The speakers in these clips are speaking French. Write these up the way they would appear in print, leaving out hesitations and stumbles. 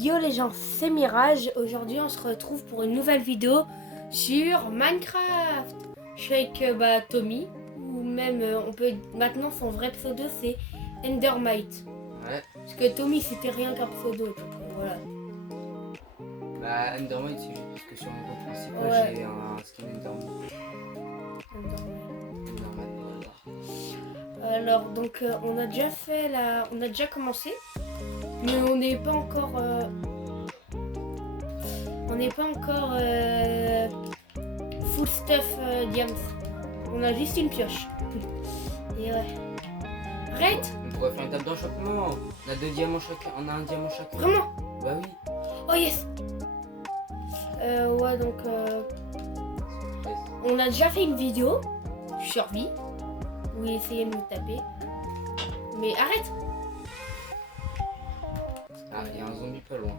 Yo les gens, c'est Mirage. Aujourd'hui on se retrouve pour une nouvelle vidéo sur Minecraft. Je suis avec Tommy, ou même on peut maintenant son vrai pseudo c'est Endermite. Ouais. Parce que Tommy c'était rien qu'un pseudo, donc voilà. Bah Endermite c'est juste parce que sur mon compte principal Ouais. j'ai un skin Endermite. Alors donc on a déjà commencé, mais on n'est pas encore full stuff diams. On a juste une pioche. Et ouais. Arrête. On pourrait faire une table d'enchanttement. On a 2 diamants chacun. On a un diamant chacun. Vraiment? Bah oui. Oh yes. Ouais donc on a déjà fait une vidéo survie où il essayait de me taper. Mais arrête. Ah, il y a un zombie pas loin.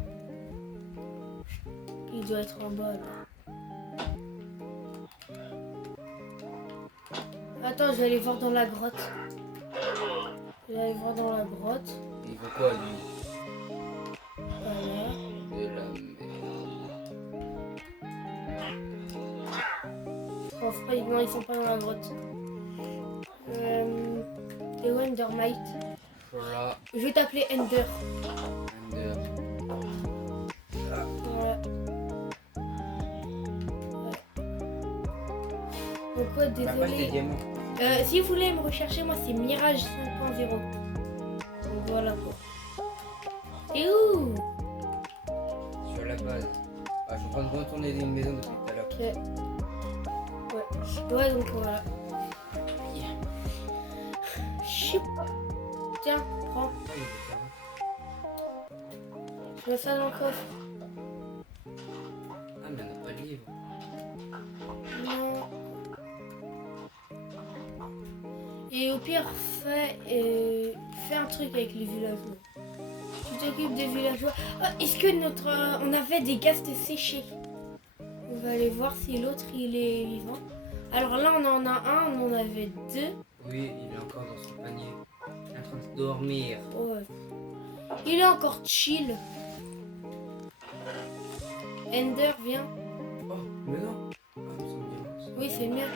Il doit être en bas là. Attends, je vais aller voir dans la grotte. Je vais aller voir dans la grotte. Il veut quoi lui? Voilà. De la merde. Enfin, non, ils sont pas dans la grotte. Et où Endermite? Voilà. Je vais t'appeler Ender. Ender. Ouais. Donc ouais, Bah, pas tes désolé. diamants. Si vous voulez me rechercher, moi c'est Mirage 5.0. Donc voilà quoi. Et où? Sur la base. Ah, je suis en train de retourner une maison depuis tout à l'heure. Ok. Ouais, donc voilà. Chip. Tiens, prends. Ah, il y a des carottes. Je mets ça dans le coffre. Ah, mais on n'a pas de livre. Non. Et au pire, fais un truc avec les villageois. Tu t'occupes des villageois. Ah, est-ce que on avait des gaz séchés? On va aller voir si l'autre il est vivant. Alors là on en a un, on en avait deux. Oui, il est encore dans son panier. Il est en train de dormir. Ouais. Il est encore chill. Ender, viens. Oh, mais non. Ah, mais c'est bien. Oui, c'est mieux.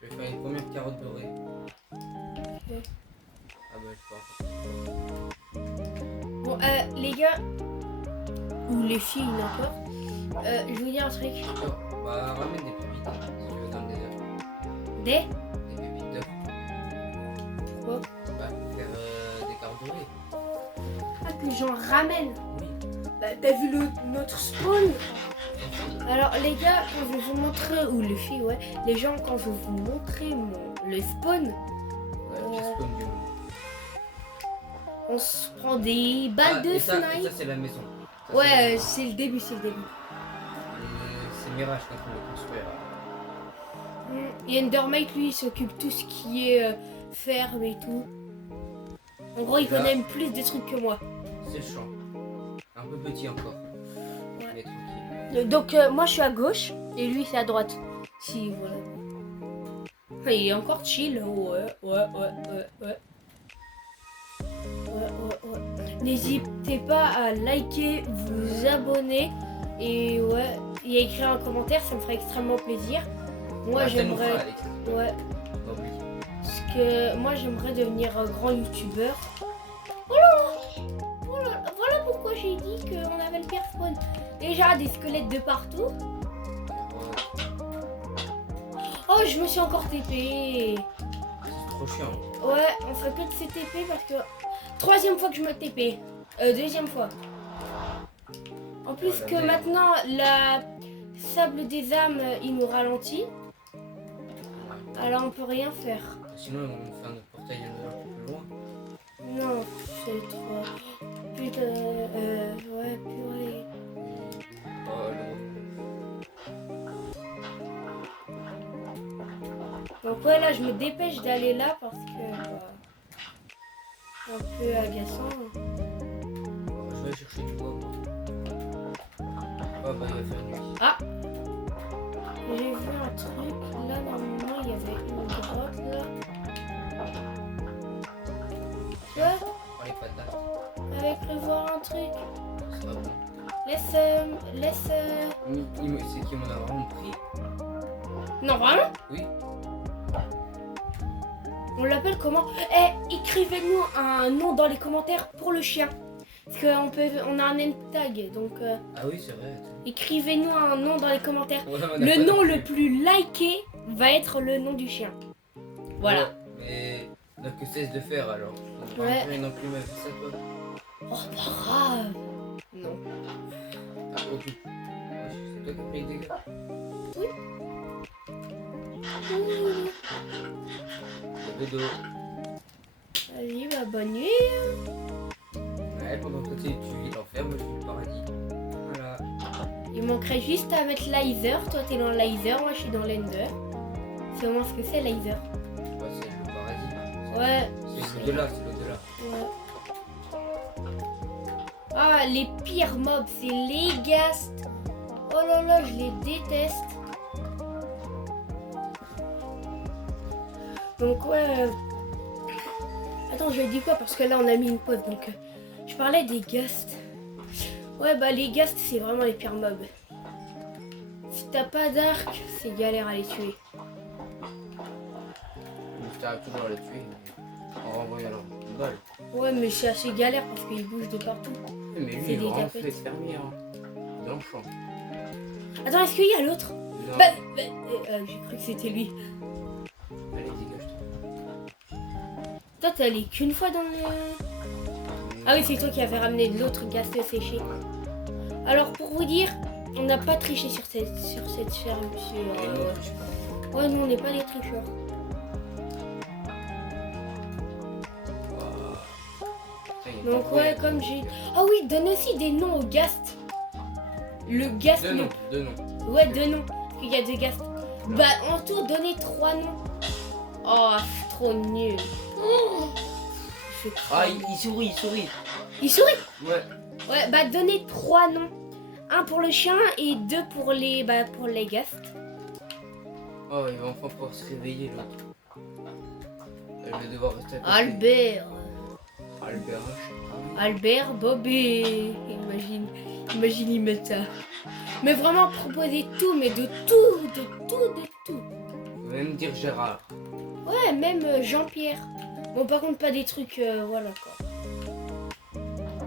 Je vais faire une première carotte dorée. Ok. Ah bah je pars. Bon, les gars, ou les filles n'importe, je vous dis un truc. Oh, bah ramène des pépites hein, si tu veux dans le désert. Des Des pépites d'œufs. Pourquoi? Bah faire des carottes dorées. Ah, que j'en ramène. Oui. Bah, t'as vu notre spawn? Alors les gars, quand je vais vous montrer, ou les filles, ouais, les gens, quand je vais vous montrer le spawn, Ouais, je spawn du monde. on se prend des balles de et ça snipe. c'est la maison. Ça, Ouais, c'est le début, c'est le début. C'est Mirage qui est en train de le construire. Et Endermite, lui, il s'occupe tout ce qui est ferme et tout. En gros, il Là. connaît plus des trucs que moi. C'est le champ. Un peu petit encore. Ouais. Mais tranquille. Donc, moi, je suis à gauche et lui, c'est à droite. Si, voilà. Il est encore chill. Ouais. N'hésitez pas à liker, vous abonner et ouais, et à écrire un commentaire, ça me ferait extrêmement plaisir. Moi, Ah, ça nous fera, j'aimerais. Alex. Ouais. Pas oublier. Parce que moi j'aimerais devenir grand youtubeur. Voilà pourquoi j'ai dit qu'on avait le pire spawn. Déjà des squelettes de partout. Oh, je me suis encore TP. C'est trop chiant. Ouais, on fait que de ces TP parce que... Troisième fois que je me TP. Deuxième fois. En plus Oh, la que merde. maintenant la sable des âmes il nous ralentit. Alors on peut rien faire. Sinon, on fait un autre portail un peu plus loin. Non, c'est trop. Putain, ouais, purée. Oh non. Donc ouais, là, je me dépêche d'aller là parce que... un peu agaçant. Je vais aller chercher du bois, moi. Oh bah, il va faire nuit. Ah! J'ai vu un truc. Là, normalement, il y avait une grotte, là. j'avais cru voir un truc. C'est pas bon. Laisse. C'est qui m'en a vraiment pris. Non, vraiment? Oui. On l'appelle comment? Eh, écrivez-nous un nom dans les commentaires pour le chien. Parce on a un name tag, donc Ah oui, c'est vrai. écrivez-nous un nom dans les commentaires. Ouais, on a Le pas nom non le plus. plus liké va être le nom du chien. Voilà. Ouais, mais on a que 16 de faire alors. Ouais. Non plus m'a fait ça toi. Oh, pas grave. Non. Ah ok. C'est toi qui as pris les dégâts. Ouh. Dodo. Allez, bah, bonne nuit. Ouais, pendant que tu vis l'enfer, moi je vis le paradis. Voilà. Il manquerait juste à mettre laser. Toi, t'es dans laser, moi, je suis dans l'ender. C'est au moins ce que c'est, laser. Ouais, c'est le paradis. Ouais. C'est l'au-delà, c'est l'au-delà. Ouais. Ah, les pires mobs, c'est les ghasts. Oh là là, je les déteste. Donc ouais. Attends, je dis quoi? Parce que là, on a mis une pause. Donc, je parlais des ghasts. Ouais, bah les ghasts, c'est vraiment les pires mobs. Si t'as pas d'arc, c'est galère à les tuer. Je t'arrive toujours à les tuer. En renvoyant leur une balle. Ouais, mais c'est assez galère parce qu'ils bougent de partout. Mais lui, C'est il des va vraiment tapettes. se fermier. Hein. Dans le champ. Attends, est-ce qu'il y a l'autre? Non. J'ai cru que c'était lui. Allez, dégage-toi. Toi, t'es allé qu'une fois dans le... Ah oui, c'est toi qui avais ramené de l'autre ghast séché. Alors, pour vous dire, on n'a pas triché sur cette ferme. Et l'autre, je sais pas. Ouais, nous, on n'est pas des tricheurs. Donc, ouais, comme j'ai... Ah oui, donne aussi des noms au ghast. Le ghast... Deux noms, deux noms. Ouais, 2 noms. Parce qu'il y a 2 ghasts. Bah, en tout, donnez 3 noms. Oh, c'est trop nul. Oh, je Ah, il sourit, il sourit. Il sourit. Ouais. Ouais, bah donnez 3 noms. Un pour le chien et 2 pour les ghasts. Oh, il va enfin pouvoir se réveiller l'autre. Elle va devoir rester à côté. Albert. Albert, je sais pas. Albert, Bobé. Imagine, ils mettent ça. Mais vraiment, proposez tout, mais de tout. Faut même dire Gérard. Ouais, même Jean-Pierre. Bon, par contre, pas des trucs, voilà quoi.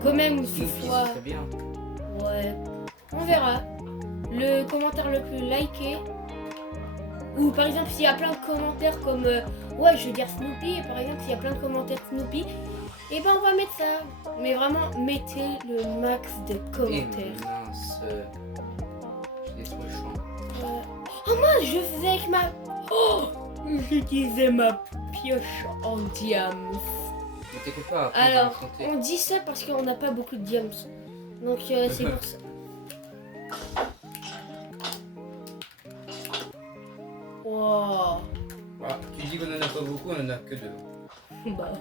Quand même, ce Snoopy, soit... c'est très bien. Ouais, on verra. Le commentaire le plus liké. Ou par exemple, s'il y a plein de commentaires comme... ouais, je veux dire Snoopy. Et par exemple, s'il y a plein de commentaires Snoopy, et ben on va mettre ça. Mais vraiment, mettez le max de Et commentaires. mince. J'ai des trop chiant. Oh mince, je faisais avec ma... Oh, j'utilisais ma pioche en diams. Mais t'inquiète pas, après, Alors, je vais me on compter. dit ça parce qu'on n'a pas beaucoup de diams. Donc c'est pour ça. Wow. Ah, tu dis qu'on en a pas beaucoup, on en a que 2. Bah,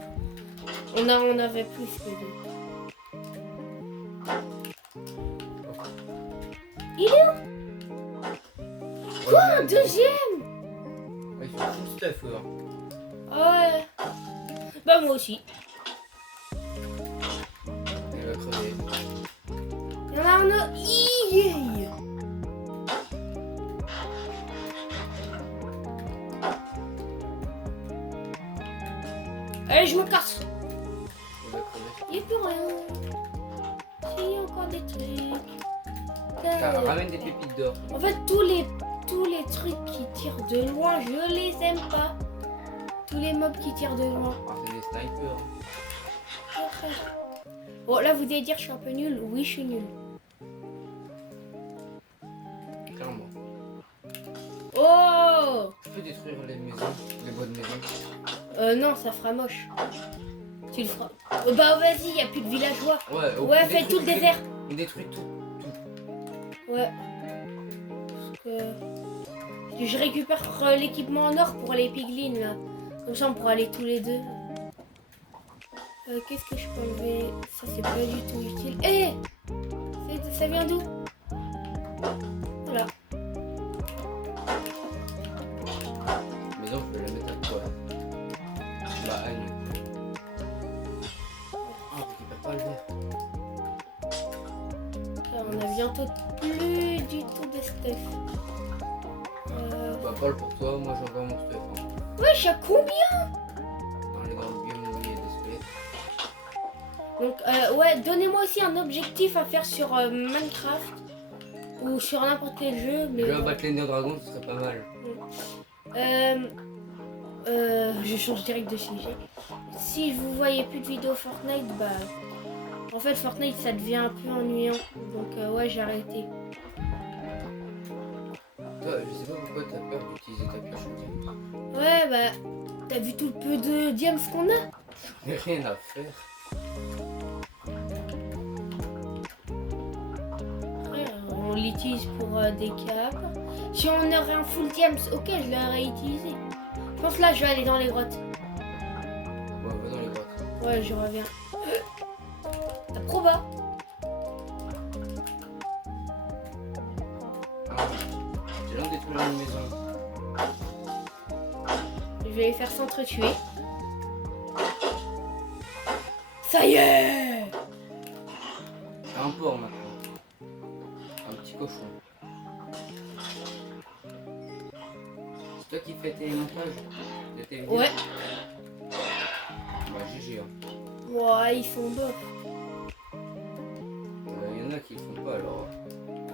on avait plus que 2. Il est où? Quoi? Deuxième? Ouais, ils sont full stuff, eux. Ouais. Bah moi aussi. Il va crever. Il y en a un autre. Hi. Allez, je me casse. Il va crever. Il n'y a plus rien. Si, encore des trucs. Ramène des pépites d'or. En fait, tous les trucs qui tirent de loin, je les aime pas. Tous les mobs qui tirent de loin. Ah, c'est des snipers. Bon, là, vous allez dire je suis un peu nul. Oui, je suis nul. Clairement. Oh Tu peux détruire les maisons, les bois de maison. non, ça fera moche. Tu le feras. Bah, vas-y, y a plus de villageois. Ouais, Ouais, fais tout le désert. On détruit tout. Ouais. Parce que je récupère l'équipement en or pour les piglins, là. Comme ça, on pourra aller tous les deux. Qu'est-ce que je peux enlever? Ça, c'est pas du tout utile. Eh, ça vient d'où? Voilà. Maison, je vais la mettre à quoi? Bah, à nous. Ah, tu peux pas le faire. bientôt plus du tout de stuff. Bah parle pour toi, moi j'envoie mon stuff. Hein. Ouais, je suis à combien? Dans les grandes biomes où il y a des squelettes. Donc, ouais, donnez-moi aussi un objectif à faire sur Minecraft ou sur n'importe quel jeu. Mais Déjà bon. battre l'Ender Dragon, ce serait pas mal. Je change direct de sujet. Si vous voyez plus de vidéos Fortnite, bah. En fait, Fortnite ça devient un peu ennuyant. Donc, ouais, j'ai arrêté. Toi, je sais pas pourquoi t'as peur d'utiliser ta pioche en diamant. Ouais, bah. T'as vu tout le peu de diams qu'on a? J'en ai rien à faire. Après, on l'utilise pour des câbles. Si on aurait un full diams, ok, je l'aurais utilisé. Je pense là, je vais aller dans les grottes. Bon, va dans les grottes. Ouais, je reviens. T'as trop bas. Ah, j'ai l'air de détruire une maison. Je vais les faire s'entretuer. Ça y est! T'as un porc maintenant. Un petit cochon. C'est toi qui fais tes montages de tes vidéos? Ouais. Bah GG hein. Ouais, ils sont beaux. Y en a qui le font pas alors.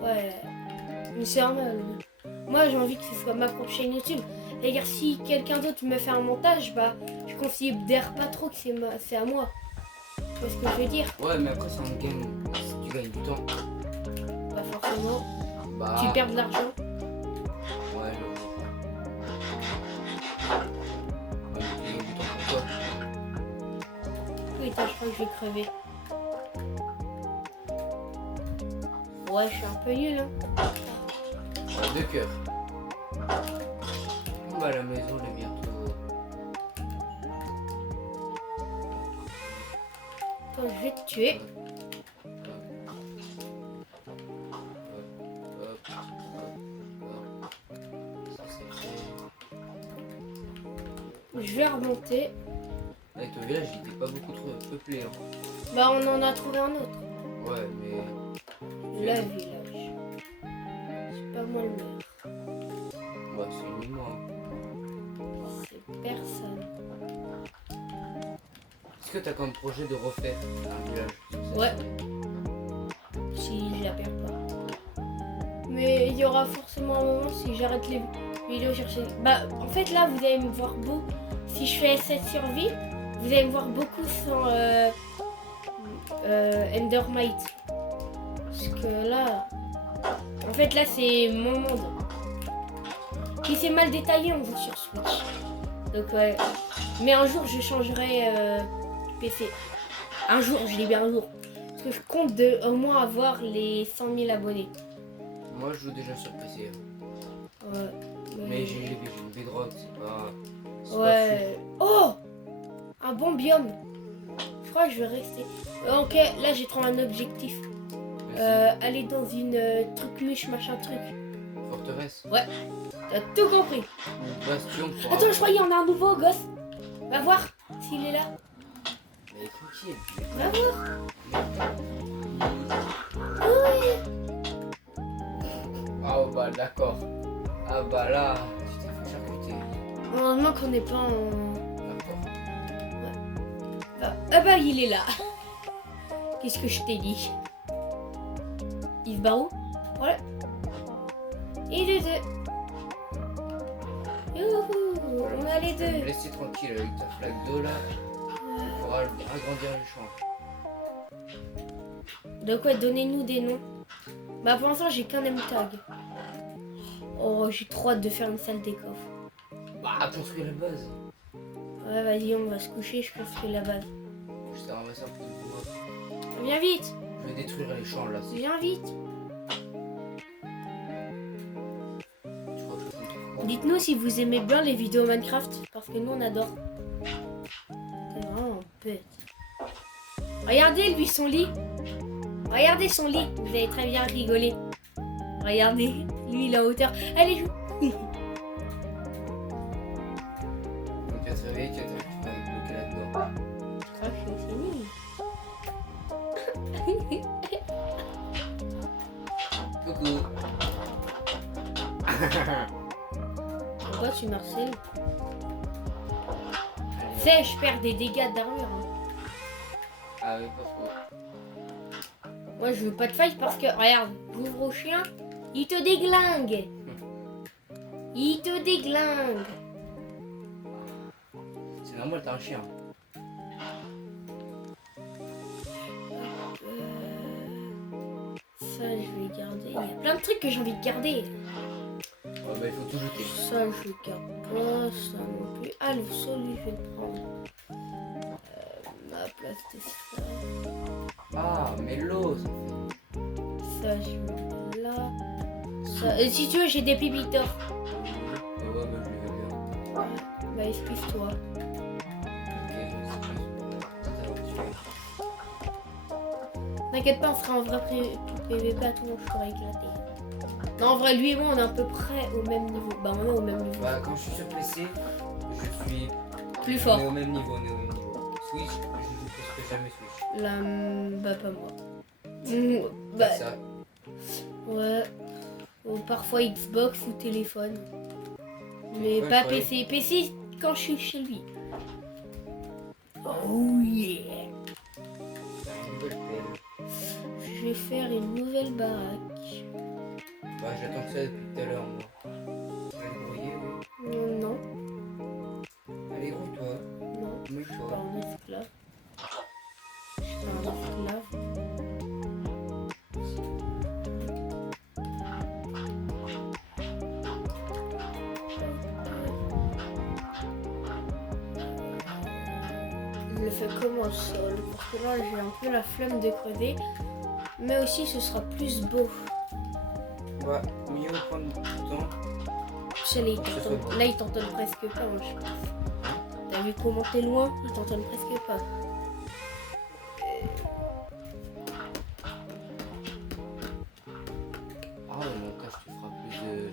Ouais. Mais c'est normal. Moi, j'ai envie que ce soit ma propre chaîne YouTube. C'est-à-dire, si quelqu'un d'autre me fait un montage, bah, je considère pas trop que c'est à moi. Tu vois ce que je veux dire? Ouais mais après c'est un game. Si tu gagnes du temps. Pas forcément. Bah. Tu perds de l'argent. Ouais je vois. Ouais, mais tu gagnes du temps pour toi. Oui, attends, je crois que je vais crever. Ouais, je suis un peu nul, hein. Ouais, 2 cœurs. Bon bah la maison elle est bientôt. Attends, je vais te tuer. Ça c'est fait. Je vais remonter. Avec ton village il était pas beaucoup trop peuplé hein. Bah, on en a trouvé un autre. Ouais mais. Le village. C'est pas moi le maire. Bah c'est ni moi. C'est personne. Est-ce que t'as comme projet de refaire un village sur cette Ouais. zone? Si je la perds pas. Mais il y aura forcément un moment si j'arrête les vidéos chercher. Bah, en fait, là, vous allez me voir beau. Si je fais cette survie, vous allez me voir beaucoup sans Endermite. Parce que là. En fait, là, c'est mon monde. Qui c'est mal détaillé, on joue sur Switch. Donc, ouais. Mais un jour, je changerai PC. Un jour, je dis bien un jour. Parce que je compte au moins avoir les 100 000 abonnés. Moi je joue déjà sur PC. Hein. Ouais. Mais j'ai une bedrock, c'est pas. Ouais. Oh! Un bon biome. Je crois que je vais rester. Ok, là j'ai trouvé un objectif. Aller dans une truc-muche, machin truc. Forteresse. Ouais. T'as tout compris. Ou bastion pour. Attends, je crois qu'il y en a un nouveau gosse. Va voir s'il est là. Mais tranquille. Va voir. Ah bah d'accord. Ah bah là, tu t'es fait charcuter. Heureusement qu'on n'est pas en. D'accord. Ah bah il est là. Qu'est-ce que je t'ai dit? Yves Barou. Voilà. Et les deux. Youhou, on a les Tu vas me deux. laisser tranquille avec ta flaque d'eau là. Tu pourras agrandir le champ. De quoi? Donnez-nous des noms. Bah pour l'instant j'ai qu'un name tag. Oh, j'ai trop hâte de faire une salle des coffres. Bah construire la base. Ouais, vas-y, on va se coucher, je construis la base. Je t'ai ramassé un peu de bois. Viens vite. Je vais détruire les champs là. Viens vite. Je crois que je vais tout. Dites-nous si vous aimez bien les vidéos Minecraft, parce que nous on adore. C'est vraiment bête. Regardez lui son lit. Regardez son lit. Vous allez très bien rigoler. Regardez, lui il est en hauteur. Allez, joue. Donc tu vas te réveiller, tu vas te bloquer là-dedans. Je crois que c'est nul. Pourquoi tu Marcel? sais, je perds des dégâts d'armure. Hein. Ah oui, pas faux. Moi, je veux pas de fight parce que, regarde, j'ouvre au chien, il te déglingue. Il te déglingue. C'est normal, t'as un chien. Ça, je vais garder. Il y a plein de trucs que j'ai envie de garder. Ouais, bah, il faut tout jeter. Ça, je le garde pas. Ça non plus. Ah, le sol, lui, je vais le prendre. Ma place de ça. Ah, mais l'eau. Ça, je le mets là. Ça. Et si tu veux, j'ai des pépitors. Ouais, bah, je vais bien. Bah, excuse-toi. T'inquiète pas, on fera un vrai PVP à tout, je serai éclaté. Non, en vrai, lui et moi, on est à peu près au même niveau. Bah, on est au même niveau. Bah, quand je suis sur PC, je suis Plus fort. On est au même niveau, Switch, je joue presque jamais Switch. Là, bah, pas moi. Bah, Ça. ouais. Ou parfois Xbox ou téléphone. Mais Ouais, pas ouais. PC. PC quand je suis chez lui. Oh yeah. Je vais faire une nouvelle baraque. Bah, j'attends ça depuis tout à l'heure, moi. Tu vas te brouiller, oui. Non, Allez, où toi? non. Je suis pas Mets-toi. un esclave. Je suis pas un esclave. Je le fais comme au sol. Parce que là, j'ai un peu la flemme de creuser. Mais aussi, ce sera plus beau. Bah, mieux prendre du temps. Tu sais, là, il t'entonne presque pas, moi, je pense. T'as vu comment t'es loin? Il t'entonne presque pas. Ah, dans mon cas, je te ferai plus de.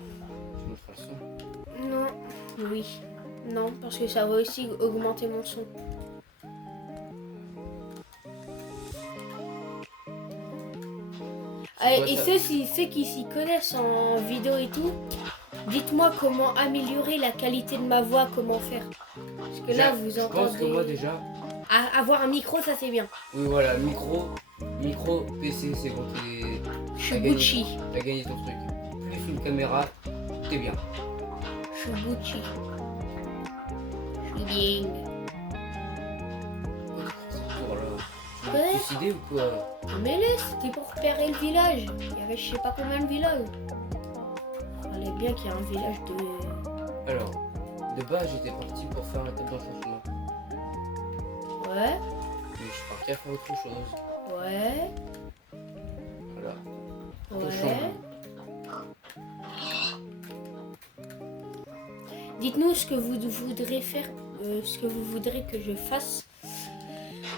Tu me feras le son. Non, oui. Non, parce que ça va aussi augmenter mon son. Ah, quoi, et ça? ceux qui s'y connaissent en vidéo et tout, dites-moi comment améliorer la qualité de ma voix, comment faire. Parce que là, vous Je pense que entendez... moi, déjà. Avoir un micro, ça c'est bien. Oui, voilà, micro, PC, c'est bon, Je suis Gucci. t'as gagné ton truc. Plus une caméra, t'es bien. Je suis Gucci. Je suis bien. Pour là. Tu veux Ouais. te suicider ou quoi? Mais laisse, c'était pour repérer le village. Il y avait je sais pas combien de villages. Il fallait bien qu'il y ait un village de... Alors, de base, j'étais parti pour faire la table d'enchantement. Ouais, Mais je suis parti à faire autre chose. ouais, Voilà. ouais. Dites-nous ce que vous voudrez faire, ce que vous voudrez que je fasse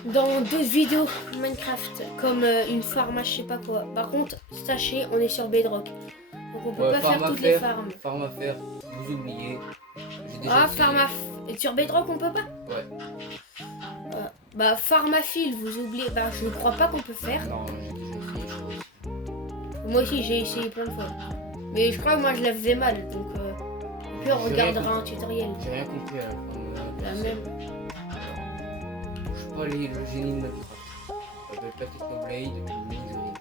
dans d'autres vidéos Minecraft, comme une farm, je sais pas quoi. Par contre, sachez, on est sur Bedrock. Donc on peut pas faire toutes les farms. Farm à faire, vous oubliez. J'ai déjà Ah, essayé. farm à... Et sur Bedrock, on peut pas? Ouais. Bah, farm à fil, vous oubliez. Bah, je crois pas qu'on peut faire. Non, j'ai déjà essayé, je crois aussi. Moi aussi, j'ai essayé plein de fois. Mais je crois que moi, je la faisais mal. Donc, au pire, on J'ai regardera rien un tutoriel. J'ai rien compris à la fin. La même. Je suis pas le génie de Minecraft. Ça s'appelle pas Technoblade, ni Green.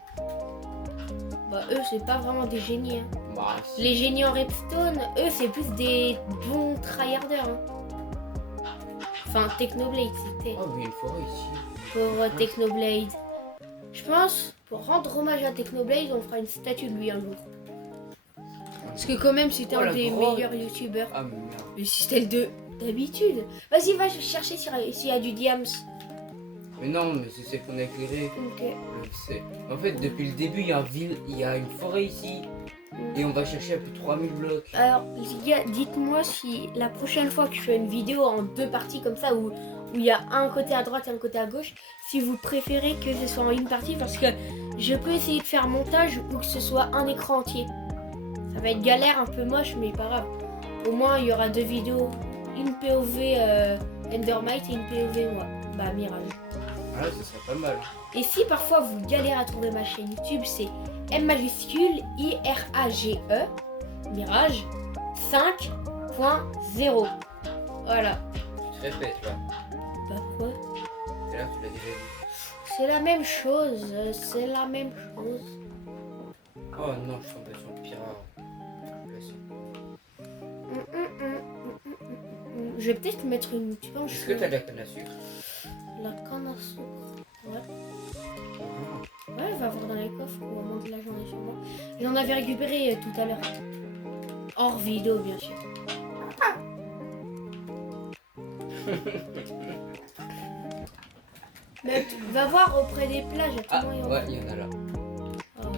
Bah, eux, c'est pas vraiment des génies. Hein. Bah, si. Les génies en Redstone, eux, c'est plus des bons tryharders. Hein. Enfin, Technoblade, c'était. Oh, mais il y a une forêt ici. Pour Technoblade. Je pense, pour rendre hommage à Technoblade, on fera une statue de lui un jour. Parce que quand même, c'était Oh, un la des grotte. meilleurs youtubeurs. Ah, mais merde. Mais si c'était le 2 d'habitude. Vas-y, va chercher s'il y a du diams. Mais non, mais c'est celle qu'on a éclairée. Ok. En fait, depuis le début, il y a une forêt ici. Et on va chercher à plus de 3000 blocs. Alors, les gars, dites-moi si la prochaine fois que je fais une vidéo en deux parties comme ça, où il y a un côté à droite et un côté à gauche, si vous préférez que ce soit en une partie, parce que je peux essayer de faire montage ou que ce soit un écran entier. Ça va être galère, un peu moche, mais pas grave. Au moins, il y aura deux vidéos, une POV Endermite et une POV moi. Bah, Mirage. Ah, ça serait pas mal. Et si parfois vous galérez à trouver ma chaîne YouTube, c'est M majuscule IRAGE. Mirage 5.0. Voilà. Tu te répètes là. Bah quoi? Et là, tu l'as déjà dit. C'est la même chose. C'est la même chose. Oh non, je suis tombé sur le pirate. Je vais peut-être mettre une. Tu penses Est-ce que t'as de la canne à sucre? La canne à sucre. Ouais. Ah. Ouais, va voir dans les coffres au moment de la journée sur moi. J'en avais récupéré tout à l'heure. Hors vidéo, bien sûr. Mais va voir auprès des plages. Ah, Comment il y en a. ouais, il y en a là. Ah ouais.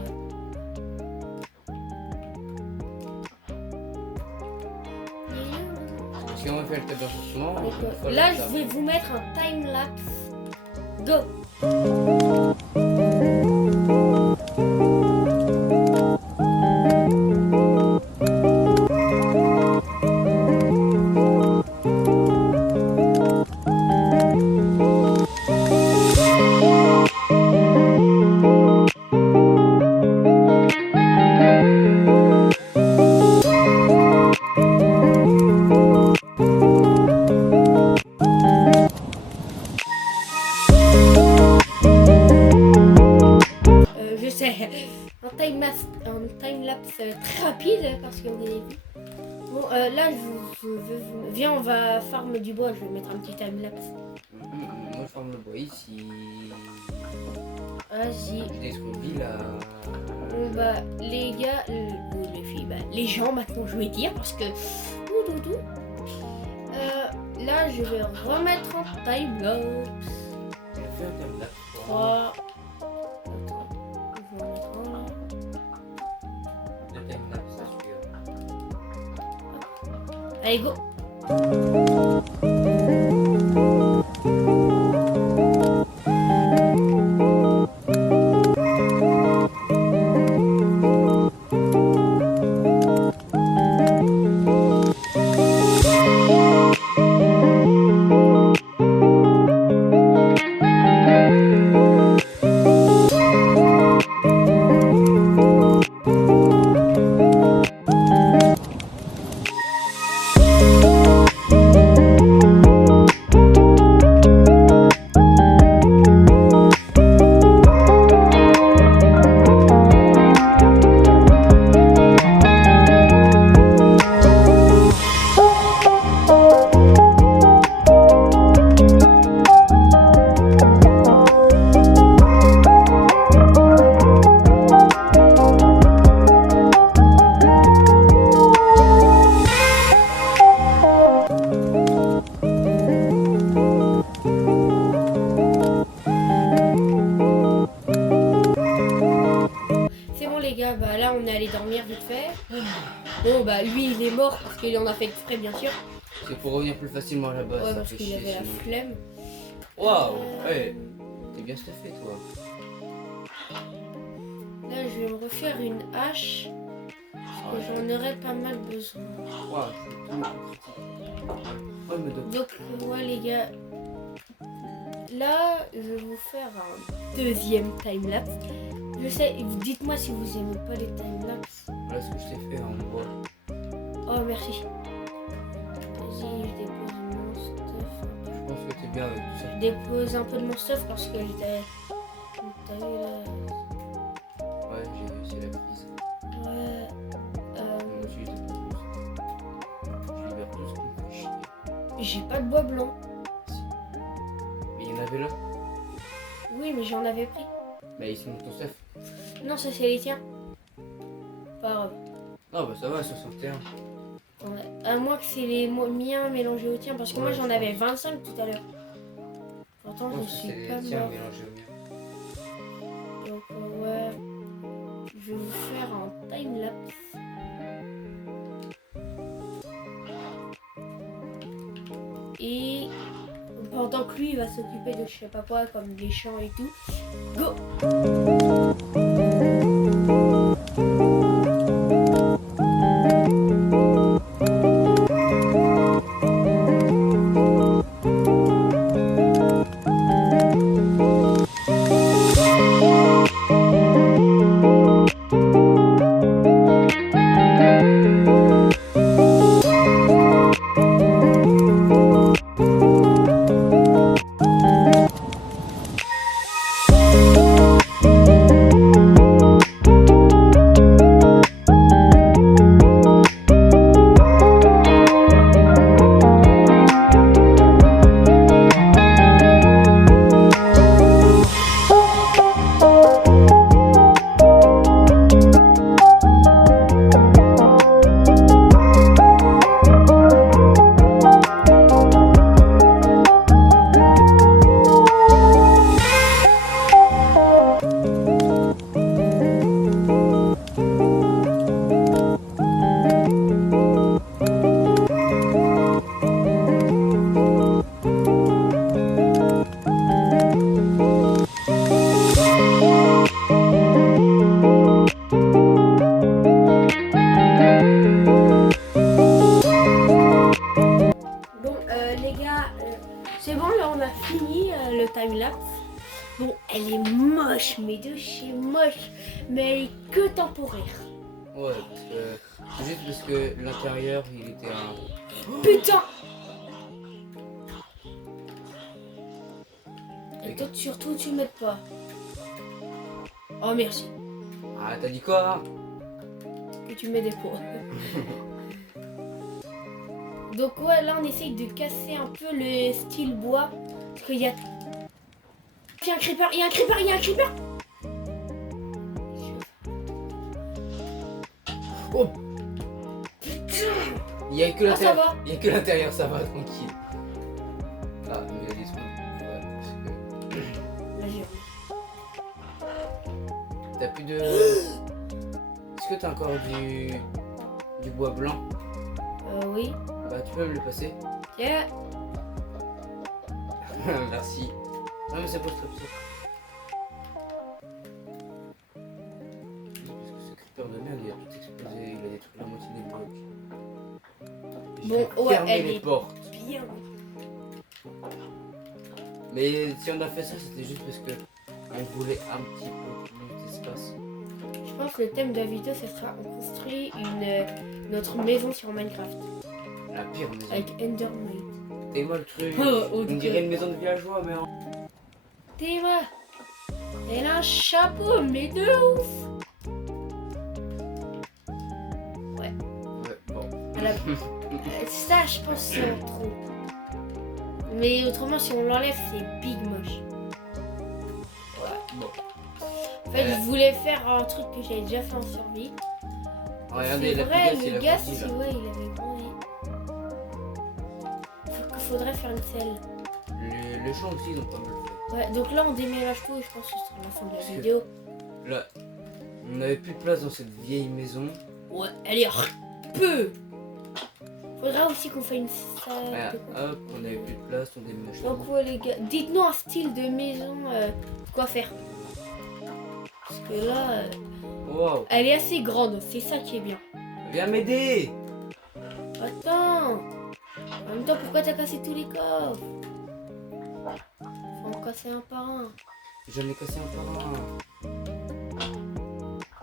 Si on fait le cas d'enregistrement, on Donc, fait là, ça. je vais vous mettre un time-lapse. Go! Je sais, un time-lapse très rapide parce qu'on est vu. Bon, là, viens, on va farm du bois. Je vais mettre un petit time-lapse. Moi, je forme le bois ici. Vas-y. Je détruis une ville à... Bon, bah, les gars, ou les filles, bah, les gens maintenant, je vais dire parce que. Là, je vais remettre en time-lapse. Il a fait un thème là. 3. Attends, je vais en mettre un là. Deux thèmes là, ça suffit. Allez, go! Bah là on est allé dormir vite fait. Bon bah lui il est mort parce qu'il en a fait exprès bien sûr. C'est pour revenir plus facilement là-bas. Ouais ça parce fait qu'il chier, avait la sinon. flemme. Waouh, ouais. T'es bien staffé toi. Là je vais me refaire une hache. Parce que j'en aurais pas mal besoin. Waouh, je suis tellement critique. Oh, mais Donc ouais les gars. Là je vais vous faire un deuxième timelapse. Je sais, dites-moi si vous aimez pas les timelapses. Voilà ce que je t'ai fait en bois. Oh merci. Vas-y, je dépose mon stuff. Je pense que t'es bien avec tout ça. Je dépose un peu de mon stuff parce que j'étais. T'as vu là? Ouais, j'ai vu, c'est la crise. Ouais. Moi aussi, je dépose. Je libère tout ce qui me fait chier. J'ai pas de bois blanc. Mais il y en avait là. Oui, mais j'en avais pris. Bah, ils sont dans ton stuff. Non, ça c'est les tiens. Pas grave. Ah, bah ça va, 61. Ouais. À moins que c'est les miens mélangés aux tiens parce que moi Ouais, j'en je avais 25 tout à l'heure. Pourtant, Je je pense que suis c'est pas les tiens mort. mélangés au mien. Donc, ouais. Je vais vous faire un time-lapse. Et pendant que lui il va s'occuper de je sais pas quoi comme les champs et tout. Go! là on a fini le timelapse. Bon, elle est moche, mais de chez moche, mais elle est que temporaire. Ouais, parce que c'est juste parce que l'intérieur il était un. Putain! Et toi surtout tu m'aides pas. Oh merci. Ah, t'as dit quoi? Que tu m'aides pas. Donc ouais, là on essaye de casser un peu le style bois. Parce qu'il y a... Il y a un creeper, il y a un creeper, il y a un creeper. Oh! Il y a que Ah, ça l'intérieur. va. Il y a que l'intérieur, ça va, tranquille. Ah, mais il a des soins. Ouais, parce que. Là, j'ai... T'as plus de. Est-ce que t'as encore du bois blanc? Oui. Bah, tu peux me le passer? Yeah. Merci. Non, mais c'est pas trop ça. Parce que ce creeper de merde, il a tout explosé. Il a détruit la moitié des blocs. Je vais Bon, ouais, fermer elle les est portes. bien. Mais si on a fait ça, c'était juste parce que on voulait un petit peu plus d'espace. Je pense que le thème de la vidéo, ce sera on construit notre maison sur Minecraft. La pire maison. Avec Endermite. T'es moi le truc. Oh, On dirait une maison de villageois, mais en... Théma, elle a un chapeau, mais de ouf. Ouais, bon. Elle a- ça, je pense, c'est trop. Mais autrement, si on l'enlève, c'est big moche. Bon. En fait, je voulais faire un truc que j'avais déjà fait en survie. Regardez, C'est la vrai, pigasse, il le a gars, grandi, c'est là. ouais, il avait grandi. Faudrait faire une selle. Les champs aussi, ils ont pas mal fait. Ouais, donc là, on déménage tout et je pense que ce sera la fin de la Parce que- vidéo. Là, on n'avait plus de place dans cette vieille maison. Ouais, elle est peu. Faudra aussi qu'on fasse une salle. Ouais, hop, on n'avait plus de place, on déménage. Donc ouais les gars, dites-nous un style de maison, quoi faire. Parce que là, Wow, elle est assez grande, c'est ça qui est bien. viens m'aider! Attends. En même temps, pourquoi t'as cassé tous les coffres? Faut en casser un par un. J'en ai cassé un par un.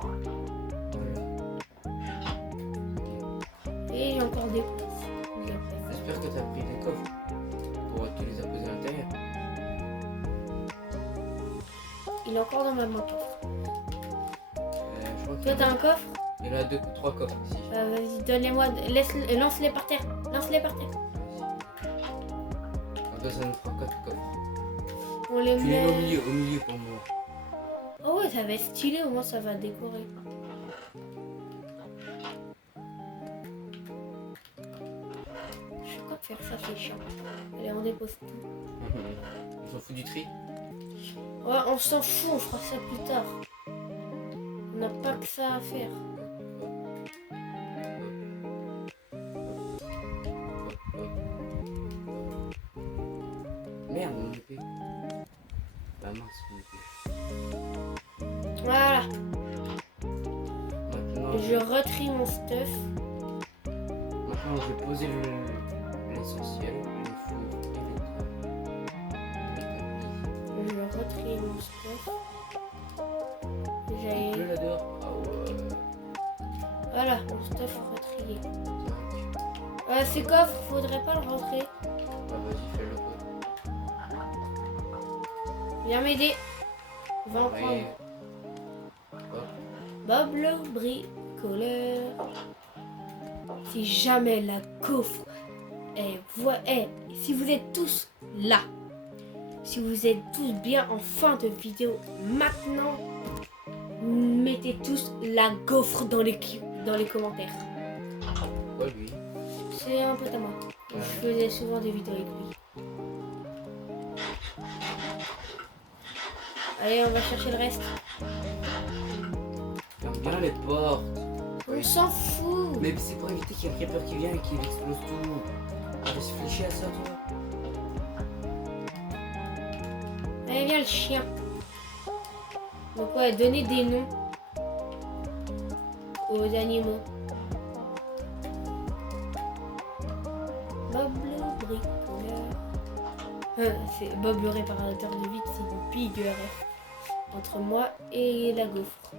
Voilà. Et j'ai encore des places. J'espère que t'as pris des coffres pour te les apposer à l'intérieur. Il est encore dans ma main. Je crois qu'il Toi, y en t'as a- un coffre? Il y en a 3 coffres ici. Vas-y, donne-les-moi. Lance-les par terre. Lance-les par terre. En ça nous fera 4 coffres. On les Tu les mets met. au milieu pour moi. Oh ouais, ça va être stylé, au moins ça va décorer. Je sais pas faire ça, c'est chiant. Allez, on dépose tout. On s'en fout du tri. Ouais, on s'en fout, on fera ça plus tard. On n'a pas que ça à faire. Merde, mon épée. La mince, mon épée. Voilà, Maintenant, je retrie mon stuff. maintenant, je vais poser l'essentiel, les fours et les tables. Je retrie mon stuff. Il J'ai... pleut là dehors. Ah ouais. Voilà, mon stuff retrié. Tac. Ce coffre, faudrait pas le rentrer. Bah vas-y, fais-le quoi. Viens m'aider. Va en prendre. Oui. Hop. Bob le bricoleur. Si jamais la coffre si vous êtes tous là, si vous êtes tous bien en fin de vidéo maintenant, mettez tous la gaufre dans les commentaires. Quoi lui? C'est un pote à moi. Je faisais souvent des vidéos avec lui. Allez, on va chercher le reste. Ferme bien les portes. On Oui. s'en fout. Mais c'est pour éviter qu'il y ait un creeper qui vient et qu'il explose tout. Réfléchis à ça, toi. Allez, viens le chien. Donc ouais, donnez des noms aux animaux. Bob le bricoleur. C'est Bob le réparateur de vitres, c'est une big ref entre moi et la gaufre.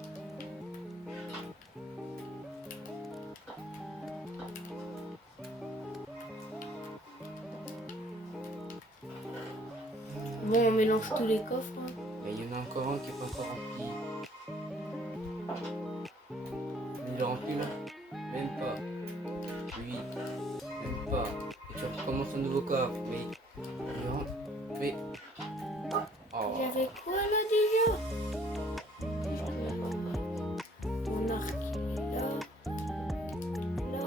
Bon, on mélange tous les coffres. Hein. Mais il y en a encore un qui est pas encore rempli. Il est rempli là? Même pas. Oui, même pas. Et tu recommences un nouveau coffre. Mais. Oh. J'avais quoi là déjà? Mon arc il est là. Là.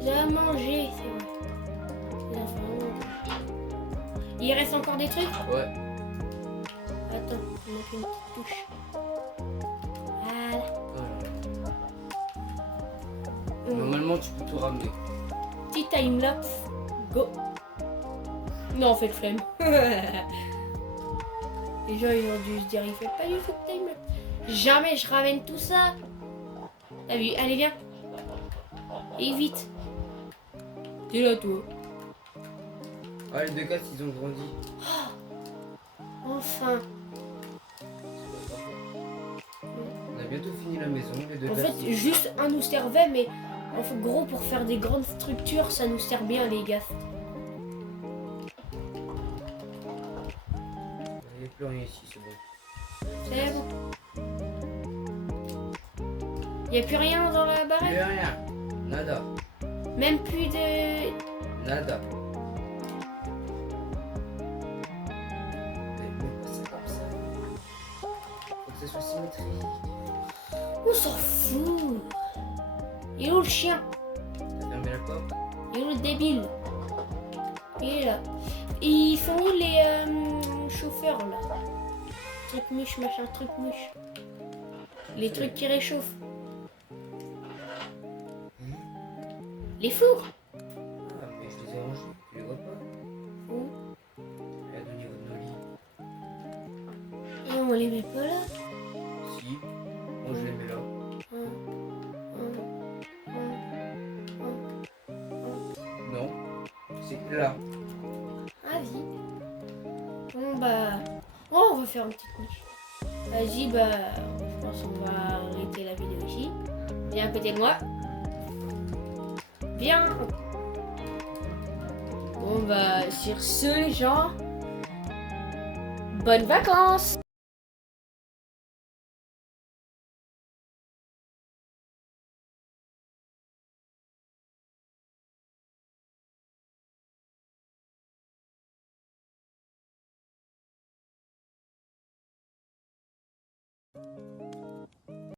J'ai à manger, c'est vrai. Ça fait longtemps. Il reste encore des trucs? Ouais. Attends, il manque une petite touche. Voilà. Normalement, tu peux tout ramener. Petit timelapse. Go. Non, on fait le flemme. Les gens ils ont dû se dire il fait pas du tout de timelapse. Jamais je ramène tout ça. T'as vu? Allez viens. Et vite. T'es là toi. Ah, les deux gars, ils ont grandi. Enfin. On a bientôt fini la maison. Les deux En gars, fait, juste un nous servait, mais en fait, gros, pour faire des grandes structures, ça nous sert bien les gars. il n'y a plus rien ici, c'est bon. C'est bon. Y a plus rien dans la Plus baraque? rien. Nada. Même plus de... Nada. Mais pas ça comme ça. Faut que ça soit symétrique. On s'en fout. Il est où le chien? T'as fermé la porte? Il est où le débile? Il est là. Ils sont où les chauffeurs là? Truc mouche, machin, truc mouche. Les trucs qui réchauffent. Les fours? Ah, mais je les ai rangés. Tu les vois pas? Où? Regarde au niveau de nos lits. Non, on les met pas là. Si. Moi, je les mets là. Non. C'est là. Ah, vie. Bon, bah. Oh, on va faire une petite niche. Vas-y, bah. Je pense qu'on va arrêter la vidéo ici. Viens à côté de moi. Viens. Bon, bah, sur ce, les gens. Bonnes vacances!